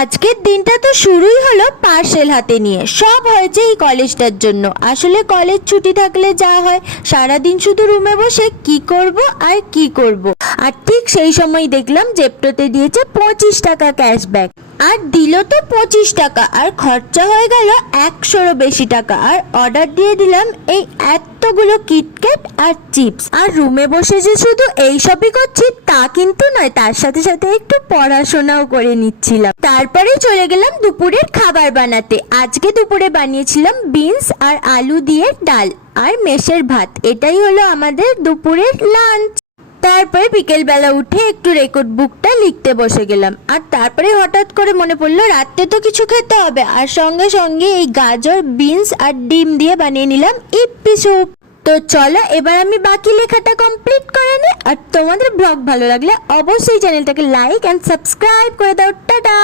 আজকের দিনটা তো শুরুই হলো পার্সেল হাতে নিয়ে। সব হয়েছে এই কলেজটার জন্য। আসলে কলেজ ছুটি থাকলে যা হয়, সারাদিন শুধু রুমে বসে কি করব আর কি করব। আর ঠিক সেই সময় দেখলাম জেপ্টোতে দিয়েছে 25 টাকা ক্যাশব্যাক। আর দিল তো 25 টাকা, আর খরচা হয়ে গেল 100রও বেশি টাকা। আর অর্ডার দিয়ে দিলাম এই এতগুলো কিটক্যাট আর চিপস। আর রুমে বসে যে শুধু এই সবই করছি তা কিন্তু নয়, তার সাথে সাথে একটু পড়াশোনাও করে নিচ্ছিলাম। তারপরে চলে গেলাম দুপুরের খাবার বানাতে। আজকে দুপুরে বানিয়েছিলাম বিনস আর আলু দিয়ে ডাল আর মেষের ভাত। এটাই হলো আমাদের দুপুরের লাঞ্চ। তারপরে বিকেলবেলা উঠে একটু রেকর্ড বুকটা লিখতে বসে গেলাম। আর তারপরে হঠাৎ করে মনে পড়লো রাতে তো কিছু খেতে হবে, আর সঙ্গে সঙ্গে এই গাজর, বিনস আর ডিম দিয়ে বানিয়ে নিলাম ইপ্পি স্যুপ। তো চলো এবার আমি বাকি লেখাটা কমপ্লিট করে নিই। আর তোমাদের ব্লগ ভালো লাগলে অবশ্যই চ্যানেলটাকে লাইক অ্যান্ড সাবস্ক্রাইব করে দাও। টাটা।